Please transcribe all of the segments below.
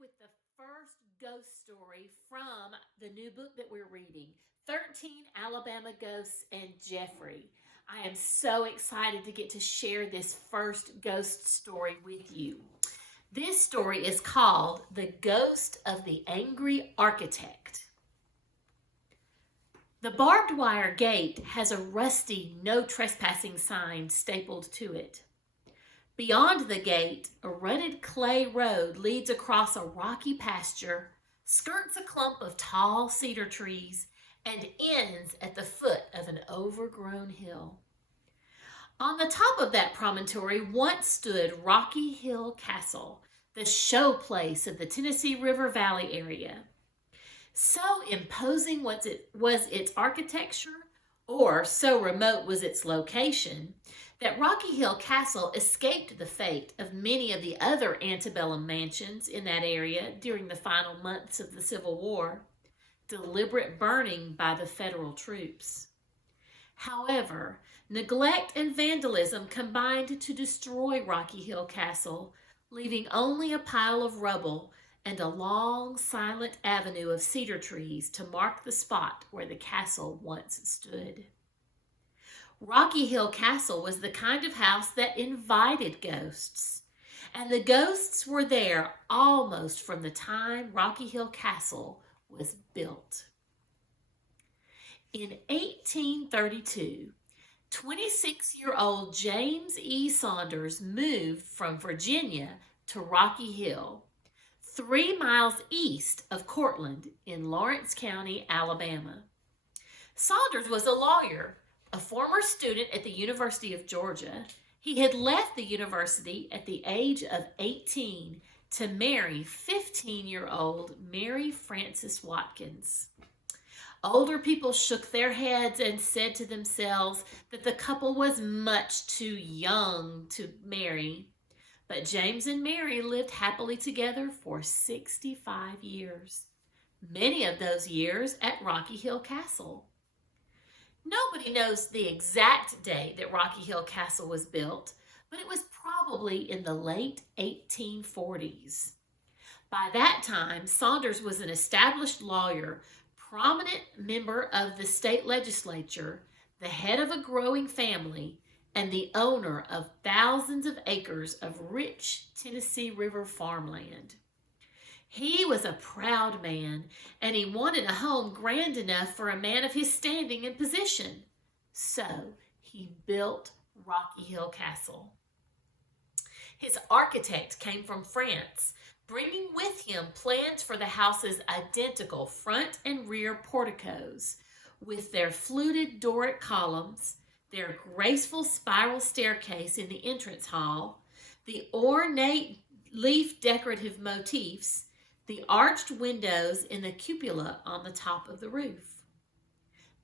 with the first ghost story from the new book that we're reading, 13 Alabama Ghosts and Jeffrey. I am so excited to get to share this first ghost story with you. This story is called The Ghost of the Angry Architect. The barbed wire gate has a rusty no trespassing sign stapled to it. Beyond the gate, a rutted clay road leads across a rocky pasture, skirts a clump of tall cedar trees, and ends at the foot of an overgrown hill. On the top of that promontory once stood Rocky Hill Castle, the showplace of the Tennessee River Valley area. So imposing was its architecture, or so remote was its location, that Rocky Hill Castle escaped the fate of many of the other antebellum mansions in that area during the final months of the Civil War, deliberate burning by the federal troops. However, neglect and vandalism combined to destroy Rocky Hill Castle, leaving only a pile of rubble and a long, silent avenue of cedar trees to mark the spot where the castle once stood. Rocky Hill Castle was the kind of house that invited ghosts, and the ghosts were there almost from the time Rocky Hill Castle was built. In 1832, 26-year-old James E. Saunders moved from Virginia to Rocky Hill, 3 miles east of Cortland in Lawrence County, Alabama. Saunders was a lawyer, a former student at the University of Georgia. He had left the university at the age of 18 to marry 15-year-old Mary Frances Watkins. Older people shook their heads and said to themselves that the couple was much too young to marry. But James and Mary lived happily together for 65 years, many of those years at Rocky Hill Castle. Nobody knows the exact day that Rocky Hill Castle was built, but it was probably in the late 1840s. By that time, Saunders was an established lawyer, prominent member of the state legislature, the head of a growing family, and the owner of thousands of acres of rich Tennessee River farmland. He was a proud man, and he wanted a home grand enough for a man of his standing and position. So he built Rocky Hill Castle. His architect came from France, bringing with him plans for the house's identical front and rear porticos, with their fluted Doric columns, their graceful spiral staircase in the entrance hall, the ornate leaf decorative motifs, the arched windows in the cupola on the top of the roof.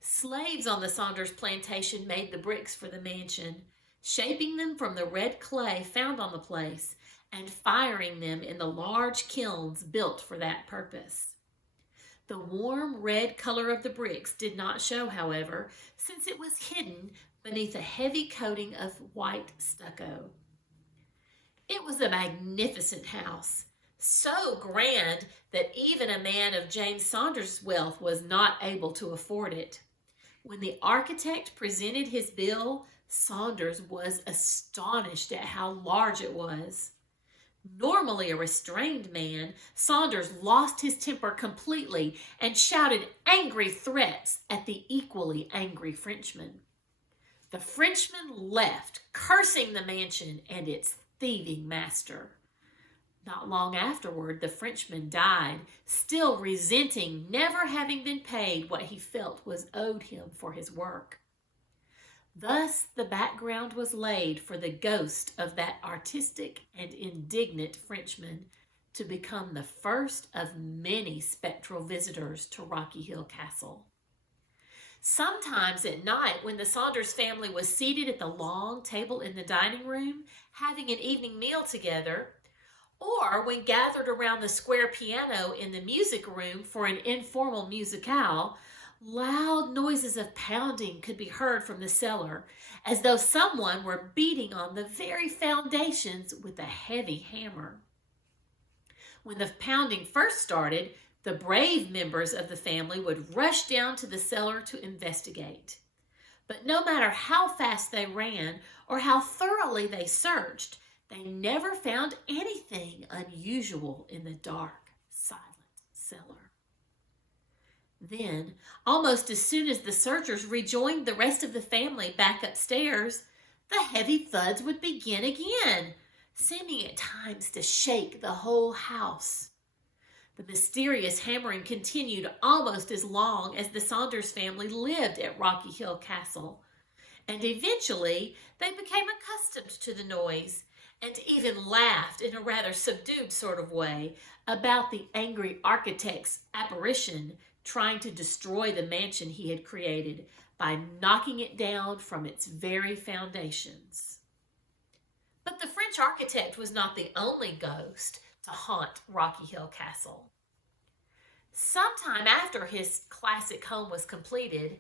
Slaves on the Saunders plantation made the bricks for the mansion, shaping them from the red clay found on the place and firing them in the large kilns built for that purpose. The warm red color of the bricks did not show, however, since it was hidden beneath a heavy coating of white stucco. It was a magnificent house, so grand that even a man of James Saunders' wealth was not able to afford it. When the architect presented his bill, Saunders was astonished at how large it was. Normally a restrained man, Saunders lost his temper completely and shouted angry threats at the equally angry Frenchman. The Frenchman left, cursing the mansion and its thieving master. Not long afterward, the Frenchman died, still resenting never having been paid what he felt was owed him for his work. Thus, the background was laid for the ghost of that artistic and indignant Frenchman to become the first of many spectral visitors to Rocky Hill Castle. Sometimes at night, when the Saunders family was seated at the long table in the dining room, having an evening meal together, or when gathered around the square piano in the music room for an informal musicale, loud noises of pounding could be heard from the cellar, as though someone were beating on the very foundations with a heavy hammer. When the pounding first started, the brave members of the family would rush down to the cellar to investigate. But no matter how fast they ran or how thoroughly they searched, they never found anything unusual in the dark, silent cellar. Then, almost as soon as the searchers rejoined the rest of the family back upstairs, the heavy thuds would begin again, seeming at times to shake the whole house. The mysterious hammering continued almost as long as the Saunders family lived at Rocky Hill Castle, and eventually they became accustomed to the noise and even laughed in a rather subdued sort of way about the angry architect's apparition trying to destroy the mansion he had created by knocking it down from its very foundations. But the French architect was not the only ghost to haunt Rocky Hill Castle. Sometime after his classic home was completed,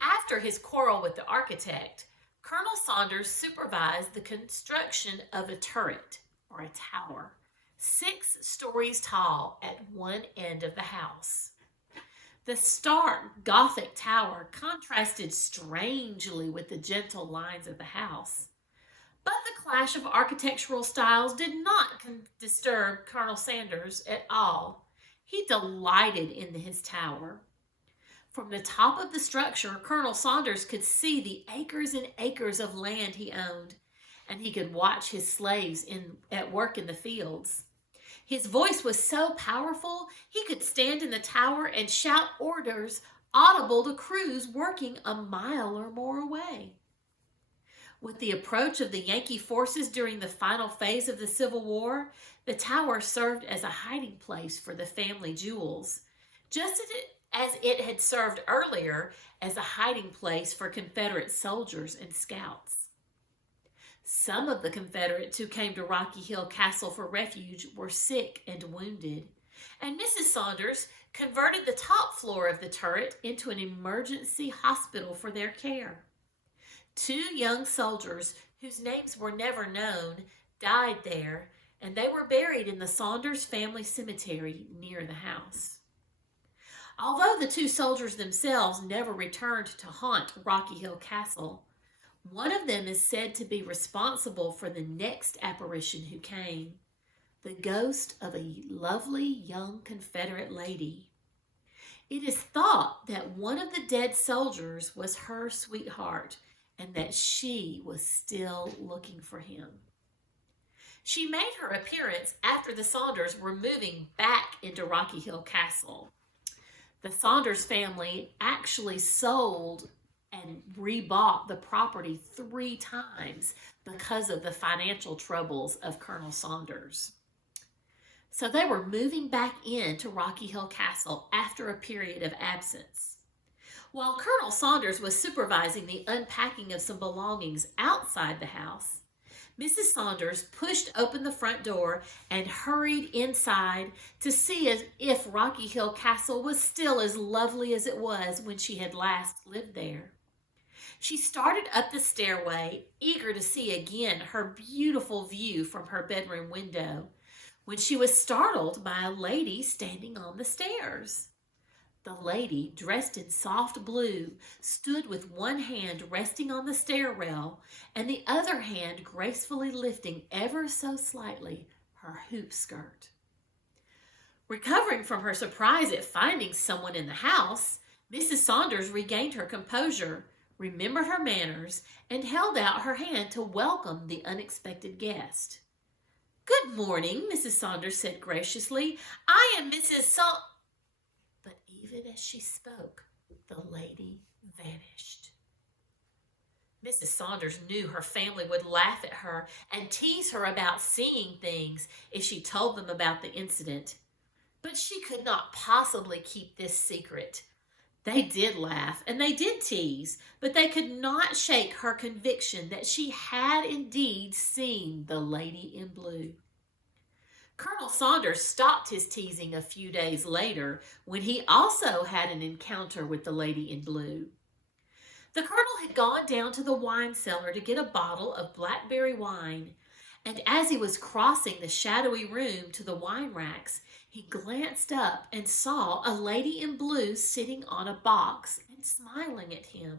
after his quarrel with the architect, Colonel Saunders supervised the construction of a turret, or a tower, 6 stories tall at one end of the house. The stark Gothic tower contrasted strangely with the gentle lines of the house. But the clash of architectural styles did not disturb Colonel Saunders at all. He delighted in his tower. From the top of the structure, Colonel Saunders could see the acres and acres of land he owned, and he could watch his slaves at work in the fields. His voice was so powerful, he could stand in the tower and shout orders audible to crews working a mile or more away. With the approach of the Yankee forces during the final phase of the Civil War, the tower served as a hiding place for the family jewels, just as it had served earlier as a hiding place for Confederate soldiers and scouts. Some of the Confederates who came to Rocky Hill Castle for refuge were sick and wounded, and Mrs. Saunders converted the top floor of the turret into an emergency hospital for their care. 2 young soldiers, whose names were never known, died there, and they were buried in the Saunders family cemetery near the house. Although the 2 soldiers themselves never returned to haunt Rocky Hill Castle, one of them is said to be responsible for the next apparition who came, the ghost of a lovely young Confederate lady. It is thought that one of the dead soldiers was her sweetheart and that she was still looking for him. She made her appearance after the Saunders were moving back into Rocky Hill Castle. The Saunders family actually sold and rebought the property 3 times because of the financial troubles of Colonel Saunders. So they were moving back into Rocky Hill Castle after a period of absence. While Colonel Saunders was supervising the unpacking of some belongings outside the house, Mrs. Saunders pushed open the front door and hurried inside to see if Rocky Hill Castle was still as lovely as it was when she had last lived there. She started up the stairway, eager to see again her beautiful view from her bedroom window, when she was startled by a lady standing on the stairs. The lady, dressed in soft blue, stood with one hand resting on the stair rail and the other hand gracefully lifting ever so slightly her hoop skirt. Recovering from her surprise at finding someone in the house, Mrs. Saunders regained her composure, remembered her manners, and held out her hand to welcome the unexpected guest. "Good morning," Mrs. Saunders said graciously. "I am Mrs. But even as she spoke, the lady vanished. Mrs. Saunders knew her family would laugh at her and tease her about seeing things if she told them about the incident. But she could not possibly keep this secret. They did laugh and they did tease, but they could not shake her conviction that she had indeed seen the lady in blue. Colonel Saunders stopped his teasing a few days later when he also had an encounter with the lady in blue. The colonel had gone down to the wine cellar to get a bottle of blackberry wine, And as he was crossing the shadowy room to the wine racks, he glanced up and saw a lady in blue sitting on a box and smiling at him.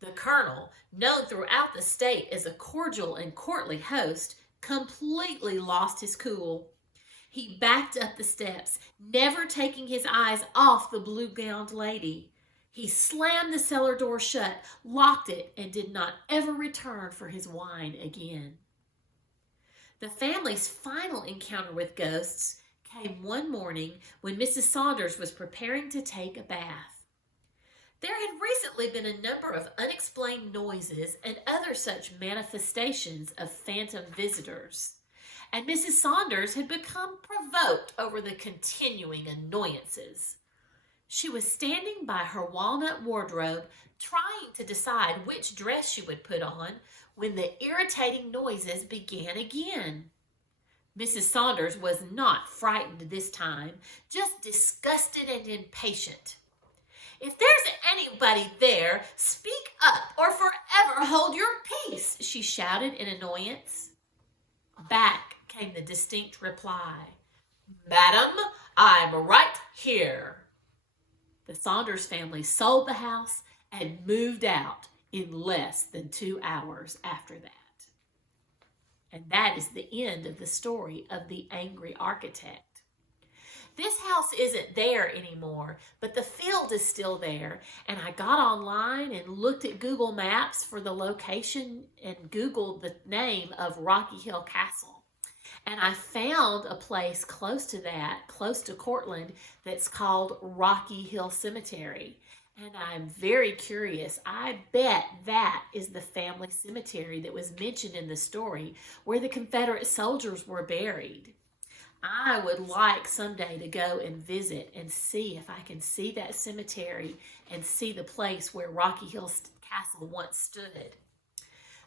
The colonel, known throughout the state as a cordial and courtly host, completely lost his cool. He backed up the steps, never taking his eyes off the blue-gowned lady. He slammed the cellar door shut, locked it, and did not ever return for his wine again. The family's final encounter with ghosts came one morning when Mrs. Saunders was preparing to take a bath. There had recently been a number of unexplained noises and other such manifestations of phantom visitors, and Mrs. Saunders had become provoked over the continuing annoyances. She was standing by her walnut wardrobe, trying to decide which dress she would put on, when the irritating noises began again. Mrs. Saunders was not frightened this time, just disgusted and impatient. "If there's anybody there, speak up or forever hold your peace," she shouted in annoyance. Back came the distinct reply, "Madam, I'm right here." The Saunders family sold the house and moved out in less than 2 hours after that. And that is the end of the story of the Angry Architect. This house isn't there anymore, but the field is still there. And I got online and looked at Google Maps for the location and Googled the name of Rocky Hill Castle. And I found a place close to that, close to Cortland, that's called Rocky Hill Cemetery. And I'm very curious. I bet that is the family cemetery that was mentioned in the story where the Confederate soldiers were buried. I would like someday to go and visit and see if I can see that cemetery and see the place where Rocky Hill Castle once stood.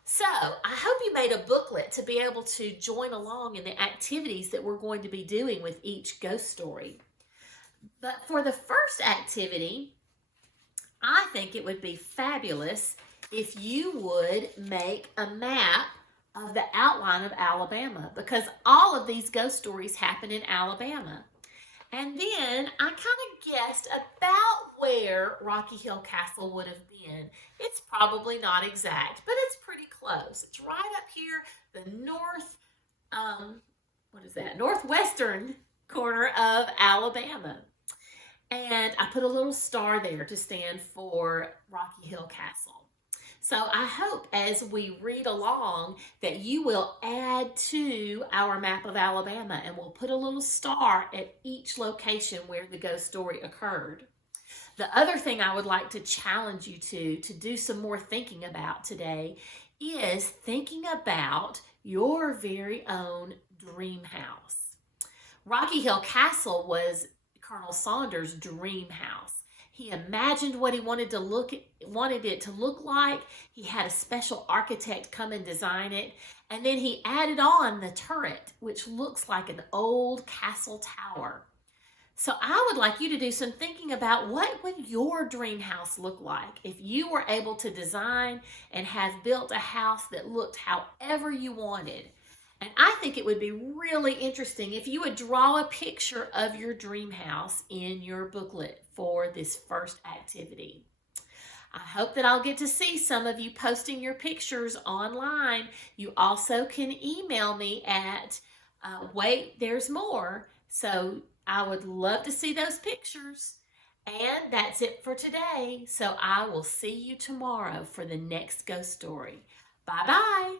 So I hope you made a booklet to be able to join along in the activities that we're going to be doing with each ghost story. But for the first activity, I think it would be fabulous if you would make a map of the outline of Alabama, because all of these ghost stories happen in Alabama. And then I kind of guessed about where Rocky Hill Castle would have been. It's probably not exact, but it's pretty close. It's right up here, the northwestern corner of Alabama. And I put a little star there to stand for Rocky Hill Castle. So I hope as we read along that you will add to our map of Alabama, and we'll put a little star at each location where the ghost story occurred. The other thing I would like to challenge you to do some more thinking about today is thinking about your very own dream house. Rocky Hill Castle was Colonel Saunders' dream house. He imagined what he wanted it to look like. He had a special architect come and design it. And then he added on the turret, which looks like an old castle tower. So I would like you to do some thinking about what would your dream house look like if you were able to design and have built a house that looked however you wanted. And I think it would be really interesting if you would draw a picture of your dream house in your booklet for this first activity. I hope that I'll get to see some of you posting your pictures online. You also can email me at Wait, There's More. So I would love to see those pictures. And that's it for today. So I will see you tomorrow for the next ghost story. Bye-bye.